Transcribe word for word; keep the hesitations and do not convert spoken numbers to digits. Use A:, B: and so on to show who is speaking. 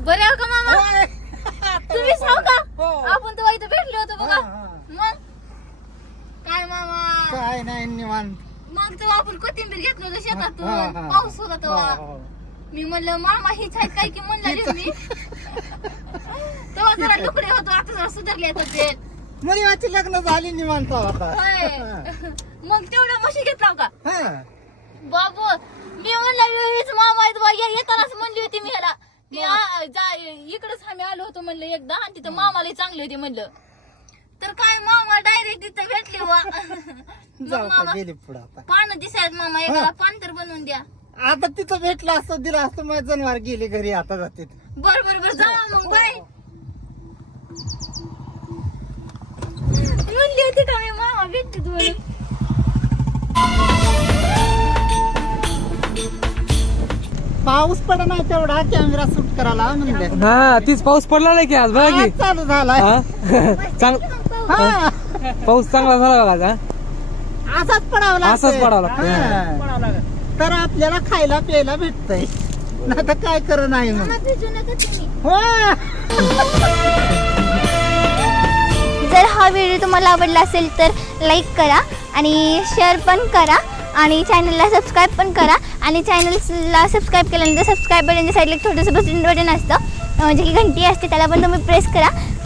A: बरे आहो का मामा?
B: होय.
A: तुम्ही सांग का?
B: हो.
A: आपण तेव्हा इथं भेटलो होतो बघा.
B: हा, हा.
A: मग काय मामा?
B: काय नाही निवांत.
A: मग तेव्हा आपण कोथिंबीर घेतलं होतं
B: हा,
A: शेतातून,
B: हा.
A: पाऊस होता तेव्हा.
B: हो, हो.
A: मी म्हणलं मामा हीच आहेत काय की म्हणलं मी. तेव्हा जरा लुकडे होतो, आता जरा सुधारले तब्येत.
B: मुलीवाची लग्न झाली निवांत होता.
A: होय. मग तेवढ्या म्हशी घेतला का
B: हा.
A: बाबू? मी म्हणलं वेळीच मामा आहेत बा, या- येतानाच म्हणली होती मी ह्याला की आ- जा इकडेच आम्ही आलो होतो म्हणलं एकदा, आणि तिथं मामाला चांगली होती म्हणलं. तर काय मामा डायरेक्ट तिथं भेटले बा. मग
B: जाऊ का
A: मामा
B: गेली पुढे आता.
A: पान दिसायत मामा, एखादा पान तर बनवून द्या.
B: आता तिथं भेटलं असतं दिलं असतं माझ्या जनावर गेली घरी आता जाते ती.
A: बर बर बर जा मग बाय. म्हणली होती का मी मामा भेटते तुम्ही.
B: पाऊस पडा नाही तेवढा कॅमेरा शूट करायला म्हणले.
C: हा तीच पाऊस पडला नाही की आज बघा की
B: आज चालू झालाय.
C: हा? चांग
B: हा.
C: पाऊस चांगला झाला बघा आता.
B: असाच पडावं लागतंय.
C: असाच पडावं लागतंय.
B: हा. तर आपल्याला खायला प्यायला भेटतंय, नाही तर काय कर नाही मग.
A: मामा भिजू नका तुम्ही.
B: हो.
D: जर हा व्हिडिओ तुम्हाला आवडला असेल तर लाईक करा आणि शेअर पण करा आणि चॅनलला सबस्क्राईब पण करा. आणि चॅनलला सबस्क्राईब केल्यानंतर सबस्क्राईब बटनच्या साईडला एक छोटंसं बटन बटन असतं, म्हणजे की घंटी असते, त्याला पण तुम्ही प्रेस करा.